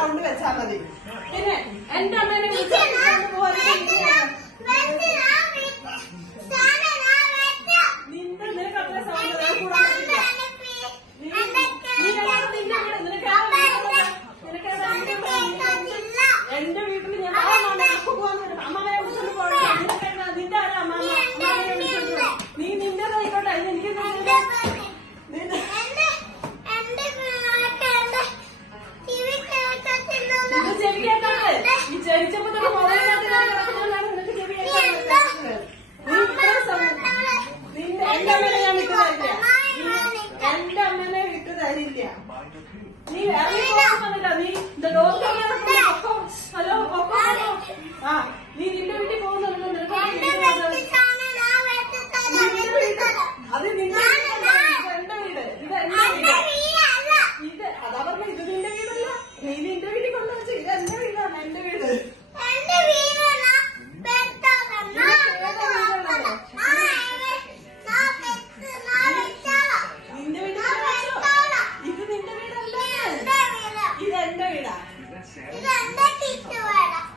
Sound വെച്ചാൽ മതി. പിന്നെ എന്റെ അമ്മേനെ വിളിച്ചു പോലെ എന്റെ വീട്ടിൽ ഞാൻ അമ്മയെ വിളിച്ചോണ്ട് പോകണം. നിന്റെ ആരാ അമ്മയെ വിളിച്ചോണ്ട് നീ നിന്റേതായിക്കോട്ടെ. എനിക്ക് ചെവി കേട്ടാണ് ഈ ചെവിച്ചപ്പോ തന്നെ നിനക്ക് ചെവി കേട്ടാണ്. എന്റെ അമ്മനെ ഞാൻ വിട്ടു തരില്ല. എന്റെ അമ്മനെ വിട്ടു തരില്ല. നീ ഇറങ്ങിപ്പോകുന്നില്ല. നീ ഹലോ ആ നീ നിന്റെ വീട്ടിൽ പോകുന്നുണ്ടോ? അത് നിന്റെ എന്റെ വീട്. ഇത് എന്റെ വീട്. ഇത് അതാ പറഞ്ഞ ഇത് നിന്റെ വീടല്ല. നീ നിന്റെ വീട്ടിൽ കൊണ്ടുവച്ചു. ഇത് എന്റെ വീടാണ്. എന്റെ വീട്.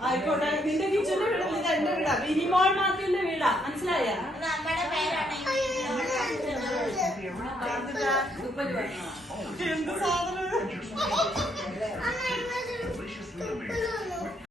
ആയിക്കോട്ടെ. നിന്റെ കിച്ചന്റെ വീട്. ഇത് എന്റെ വീടാ. ബിനിമോൾ മാത്യുവിന്റെ വീടാ. മനസ്സിലായ? എന്ത് സാധനം